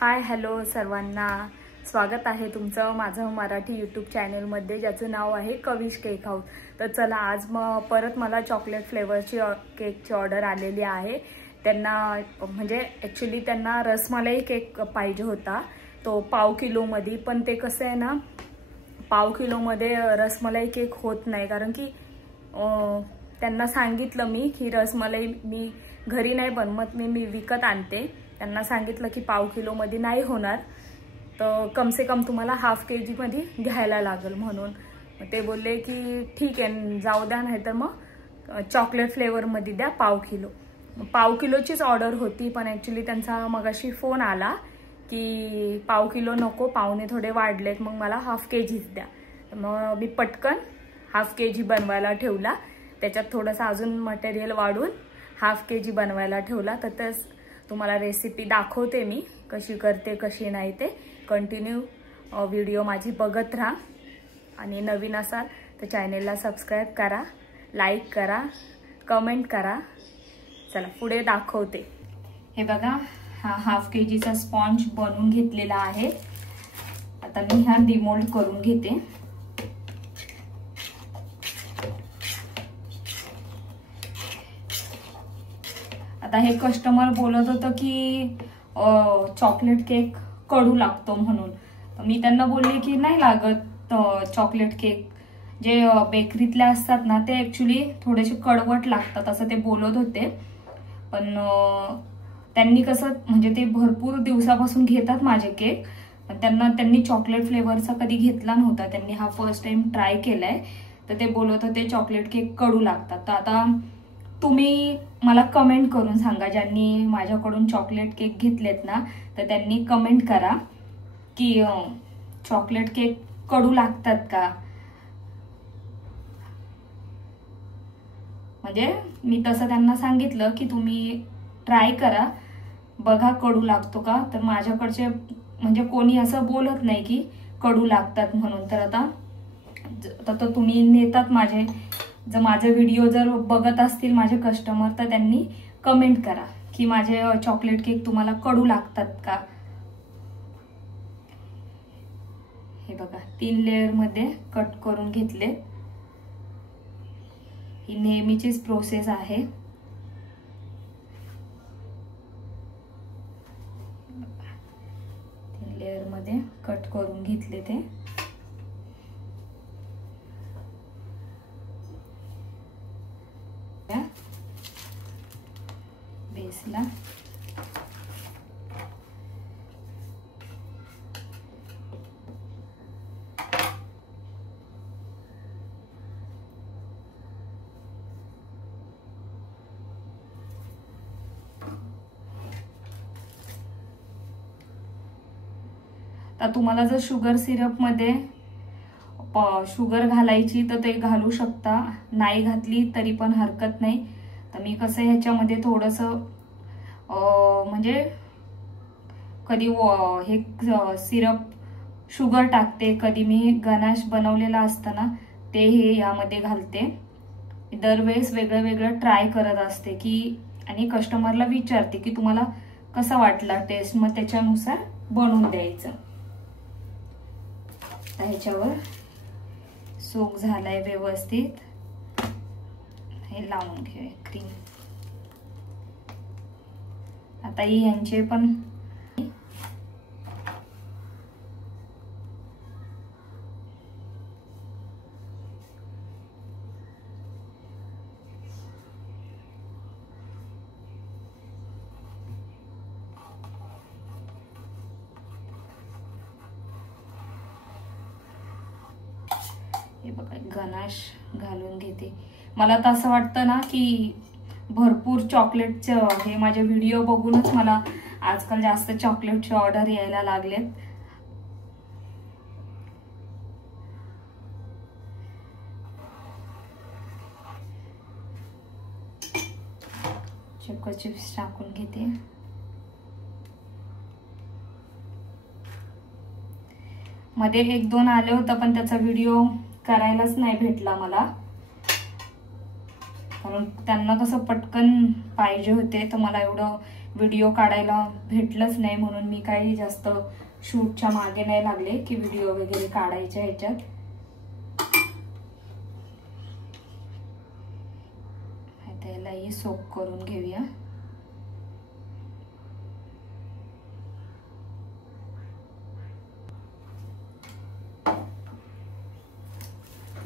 Hi hello सर्वांना, स्वागत आहे तुमचं माझं मराठी यूट्यूब चॅनलमध्ये ज्याचं नाव आहे कविश केक हाऊस। तर चला आज परत मला चॉकलेट फ्लेवरची केकची ऑर्डर आलेली आहे। त्यांना म्हणजे ॲक्च्युली त्यांना रसमलाई केक पाहिजे होता, तो पाव किलोमध्ये। पण ते कसं आहे ना, पाव किलोमध्ये रसमलाई केक होत नाही, कारण की त्यांना सांगितलं मी की रसमलाई मी घरी नाही बनवत, मी विकत आणते। त्यांना सांगितलं की पाव किलोमध्ये नाही होणार, तर कम से कम तुम्हाला हाफ केजी मध्ये घ्यायला लागेल म्हणून। ते बोलले की ठीक आहे जाऊ द्या, नाही तर मग चॉकलेट फ्लेवरमध्ये द्या पाव किलो। पाव किलोचीच ऑर्डर होती, पण ॲक्च्युली त्यांचा मगाशी फोन आला की पाव किलो नको, पावणे थोडे वाढलेत, मग मला हाफ केजीच द्या। मग मी पटकन हाफ केजी बनवायला ठेवला, त्याच्यात थोडंसं अजून मटेरियल वाढून हाफ केजी बनवायला ठेवला। तर तुम्हाला रेसिपी दाखवते मी कशी करते कशी नाही, ते कंटिन्यू व्हिडिओ माझी बघत राहा। आणि नवीन असाल तर चॅनलला सबस्क्राईब करा, लाईक करा, कमेंट करा। चला पुढे दाखवते। हे बघा, हा हाफ केजीचा स्पॉन्ज बनवून घेतलेला आहे। आता मी हा डिमोल्ड करून घेते। आता हे कस्टमर बोलत होतं की चॉकलेट केक कडू लागतो म्हणून, मी त्यांना बोलले की नाही लागत चॉकलेट केक। जे बेकरीतले असतात ना ते ॲक्च्युली थोडेसे कडवट लागतात असं ते बोलत होते। पण त्यांनी कसं म्हणजे ते भरपूर दिवसापासून घेतात माझे केक, पण त्यांनी चॉकलेट फ्लेवरचा कधी घेतला नव्हता, त्यांनी हा फर्स्ट टाइम ट्राय केलाय। तर ते बोलत होते चॉकलेट केक कडू लागतात। तर आता तुम्ही मला कमेंट करून सांगा, ज्यांनी माझ्याकडून चॉकलेट केक घेतलेत ना, तर त्यांनी कमेंट करा की चॉकलेट केक कडू लागतात का। म्हणजे मी तसं त्यांना सांगितलं की तुम्ही ट्राय करा, बघा कडू लागतो का। तर माझ्याकडचे म्हणजे कोणी असं बोलत नाही की कडू लागतात म्हणून। तर आता तुम्ही नेतात माझे, जर माझे व्हिडिओ जर बघत असतील माझे कस्टमर, तर त्यांनी कमेंट करा की माझे चॉकलेट केक तुम्हाला कडू लागतात का। हे बघा 3 लेयर मध्ये कट करून घेतले। ही नेहमीचीच प्रोसेस आहे। 3 लेयर मध्ये कट करून घेतले ते। बेसला तर तुम्हाला जर शुगर सिरप मध्ये शुगर घालायची तर ते घालू शकता, नाही घातली तरी पण हरकत नाही। तर मी कसं ह्याच्यामध्ये थोडंसं म्हणजे कधी हे सिरप शुगर टाकते, कधी मी गनाश बनवलेला असताना ते हे यामध्ये घालते। दरवेळेस वेगळं वेगळं ट्राय करत असते की, आणि कस्टमरला विचारते की तुम्हाला कसा वाटला टेस्ट, मग त्याच्यानुसार बनवून द्यायचं। ह्याच्यावर सोक झालाय व्यवस्थित, हे लावून घेऊया क्रीम। आता यांचे पण हे बघा गनाश घालून घेते। मला तर असं वाटतं ना की भरपूर चॉकलेटचे हे माझे व्हिडिओ बघूनच मला आजकाल जास्त चॉकलेटचे ऑर्डर यायला लागलेत। चोको चिप्स टाकून घेते। मध्ये 1-2 आले होतं, पण त्याचा व्हिडिओ करायलाच नाही भेटला मला, कारण त्यांना कसं पटकन पाहिजे होते, तर मला एवढं व्हिडिओ काढायला भेटलंच नाही, म्हणून मी काही जास्त शूटच्या मागे नाही लागले की व्हिडिओ वगैरे काढायच्या ह्याच्यात. त्यालाही सोक करून घेऊया.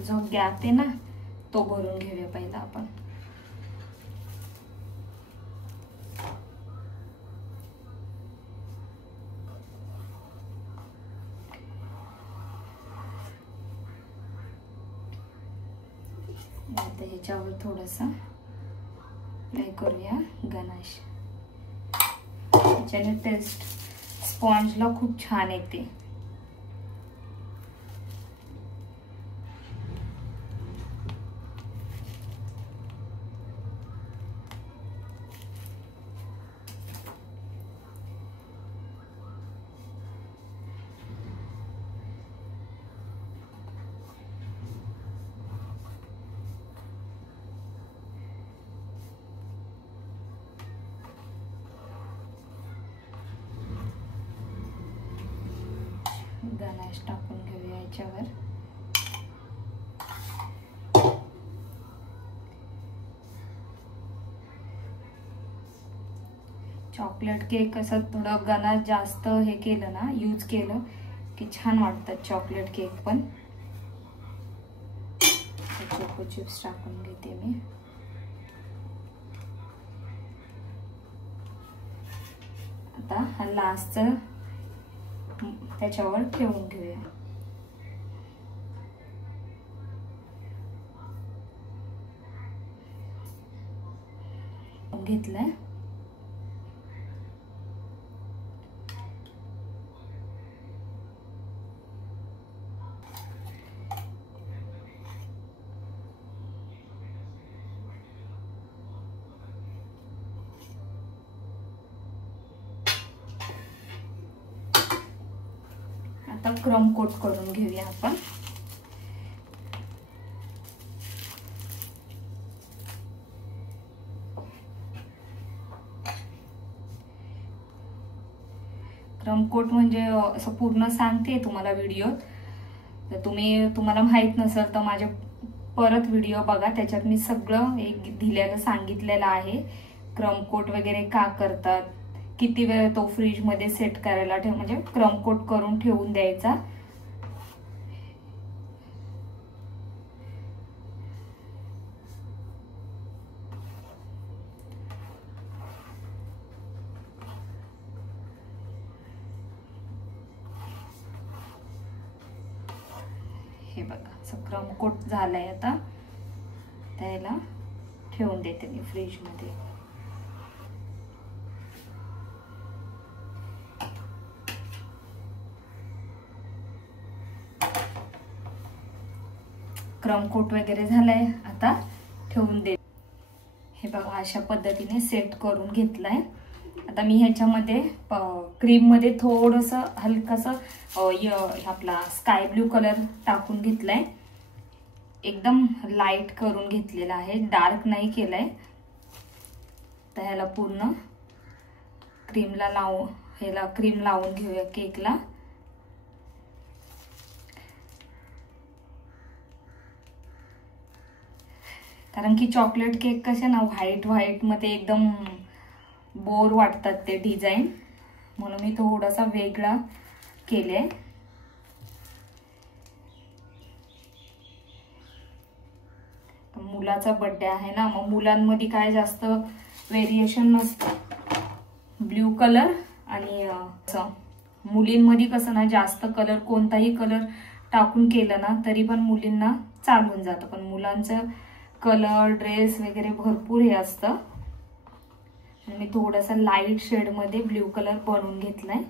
जो गॅप आहे ना तो भरून घेऊया पहिला आपण. आता ह्याच्यावर थोडंसं अप्लाय करूया गनाश. त्याच्याने टेस्ट स्पॉन्जला खूप छान येते. गनाश टाकून घेऊया याच्यावर. चॉकलेट केक असं थोडं गनाश जास्त हे केलं ना, यूज केलं की छान वाटतात चॉकलेट केक पण. चोको चिप्स टाकून घेते मी. आता हा लास्टचं त्याच्यावर ठेवून घेऊया. घेतलंय. आता क्रम कोट करून घेऊया आपण. क्रम कोट म्हणजे असं पूर्ण सांगते तुम्हाला व्हिडिओत, तर तुम्हाला माहित नसेल तर माझे परत व्हिडिओ बघा, त्याच्यात मी सगळं एक दिलेलं सांगितलेलं आहे. क्रम कोट वगैरे का करतात, किती वेळ तो फ्रीज मध्ये सेट करायला ठेव, म्हणजे क्रम कोट करून ठेवून द्यायचा. हे बघा असं क्रम कोट झालाय. आता त्याला ठेवून देते मी फ्रीज मध्ये. क्रम कोट वगैरे झालाय, आता ठेवून दे. हे बघा अशा पद्धतीने सेट करून घेतलाय. आता मी ह्याच्यामध्ये क्रीम मध्ये थोडंसं हलकसं आपला स्काय ब्लू कलर टाकून घेतलाय. एकदम लाईट करून घेतलेला आहे, डार्क नाही केलाय. तर ह्याला पूर्ण क्रीम लावून घेऊया केकला. कारण की चॉकलेट केक कसे ना व्हाईट मध्ये एकदम बोर वाटतात ते डिझाईन, म्हणून मी थोडासा वेगळा केले. मुलाचा बर्थडे आहे ना, मग मुलांमध्ये काय जास्त व्हेरिएशन नसतं. ब्ल्यू कलर आणि मुलींमध्ये कसं ना जास्त कलर, कोणताही कलर टाकून केलं ना तरी पण मुलींना चालून जातं, पण मुलांचं कलर ड्रेस वगैरे भरपूर हे असतं. मी थोडासा लाईट शेड मध्ये ब्ल्यू कलर बनवून घेतलाय.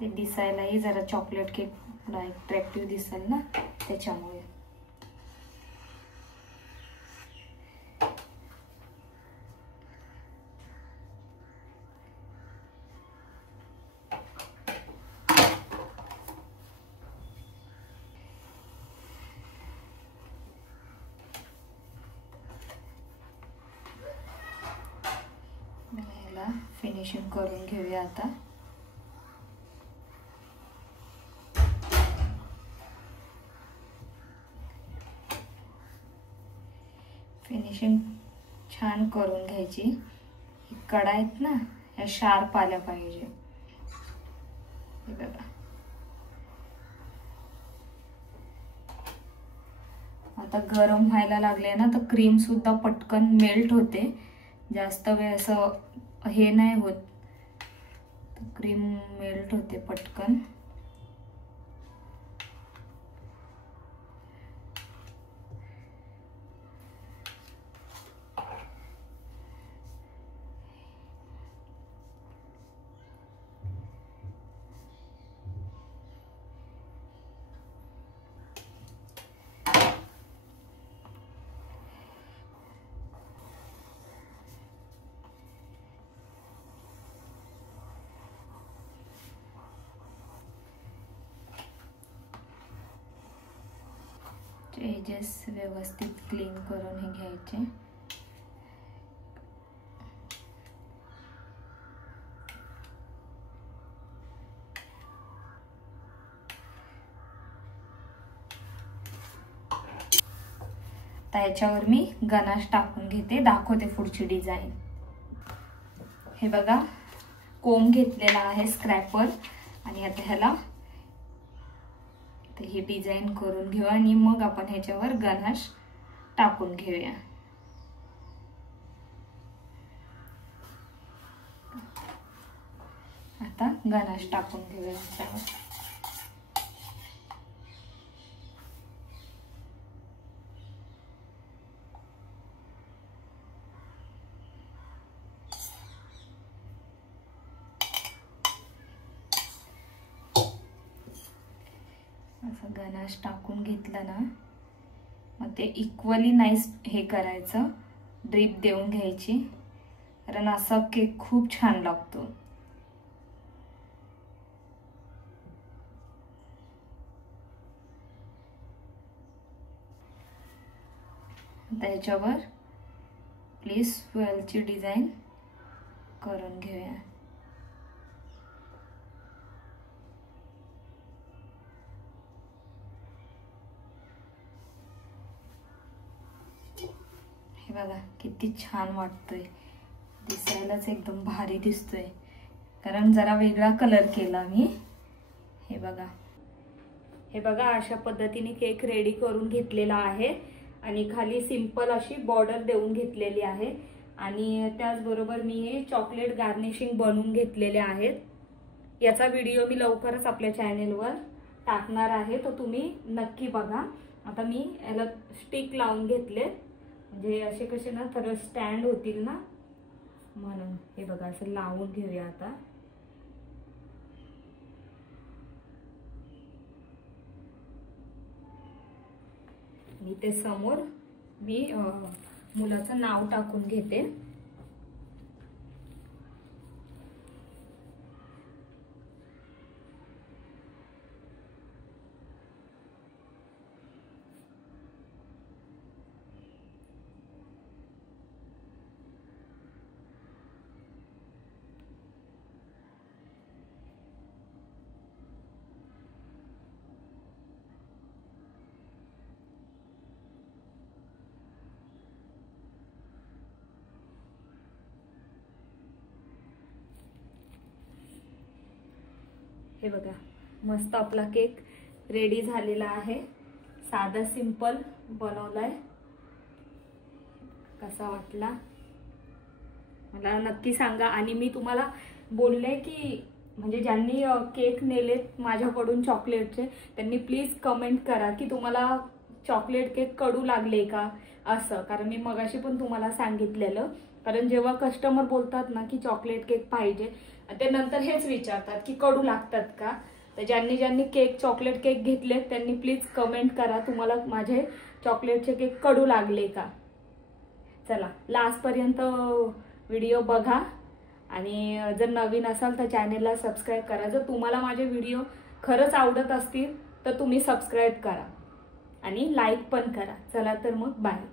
ते दिसायलाही जरा चॉकलेट केक अट्रॅक्टिव्ह दिसेल ना, त्याच्यामुळे. बघा फिनिशिंग करून घेऊया आता. फिनिशिंग छान करून घ्यायची. कडा आहेत ना या शार्प आल्या पाहिजे. हे बघा आता गरम व्हायला लागले ना तर क्रीम सुद्धा पटकन मेल्ट होते. जास्त वेळ असं हे नाही होत, क्रीम मेल्ट होते पटकन. एजेस व्यवस्थित क्लीन करून हे घ्यायचे. आता याच्यावर मी गनाश टाकून घेते, दाखवते पुढची डिझाईन. हे बघा कोंब घेतलेला आहे स्क्रॅपर आणि आता ह्याला ही डिझाईन करून घेऊ आणि मग आपण ह्याच्यावर गनाश टाकून घेऊया. आता गनाश टाकून घेऊया ह्याच्यावर. असं गनाश टाकून घेतलं ना मग ते इक्वली नाईस हे करायचं, ड्रीप देऊन घ्यायची, कारण असा केक खूप छान लागतो. आता याच्यावर प्लीज स्वेलची डिझाईन करून घेऊया. हे बघा किती छान वाटतोय, दिसायलाच एकदम भारी दिसतोय, कारण जरा वेगळा कलर केला मी. हे बघा अशा पद्धतीने केक रेडी करून घेतलेला आहे आणि खाली सिंपल अशी बॉर्डर देऊन घेतलेली आहे आणि त्याचबरोबर मी हे चॉकलेट गार्निशिंग बनवून घेतलेले आहेत. याचा व्हिडिओ मी लवकरच आपल्या चॅनेलवर टाकणार आहे, तो तुम्ही नक्की बघा. आता मी याला स्टिक लावून घेतले, म्हणजे असे कसे ना थोडं स्टँड होतील ना म्हणून. हे बघा असं लावून घेऊया आता. आणि ते समोर मी मुलाचं नाव टाकून घेते. हे बघा मस्त आपला केक रेडी झालेला आहे. साधा सिंपल बनवलाय. कसा वाटला मला नक्की सांगा. आणि मी तुम्हाला बोलले की म्हणजे ज्यांनी केक नेलेत माझ्याकडून चॉकलेटचे त्यांनी प्लीज कमेंट करा की तुम्हाला चॉकलेट केक कडू लागले का असं. कारण मी मगाशी पण तुम्हाला सांगितलेलं, कारण जेव्हा कस्टमर बोलतात ना की चॉकलेट केक पाहिजे ते नंतर हेच विचारतात की कडू लागतात का. तर ज्यांनी चॉकलेट केक घेतलेत त्यांनी प्लीज कमेंट करा तुम्हाला माझे चॉकलेटचे केक कडू लागले का. चला लास्ट पर्यंत व्हिडिओ बघा आणि जर नवीन असाल तर चॅनेलला सबस्क्राईब करा. जर तुम्हाला माझे व्हिडिओ खरंच आवडत असतील तर तुम्ही सबस्क्राईब करा आणि लाईक पण करा. चला तर मग बाय.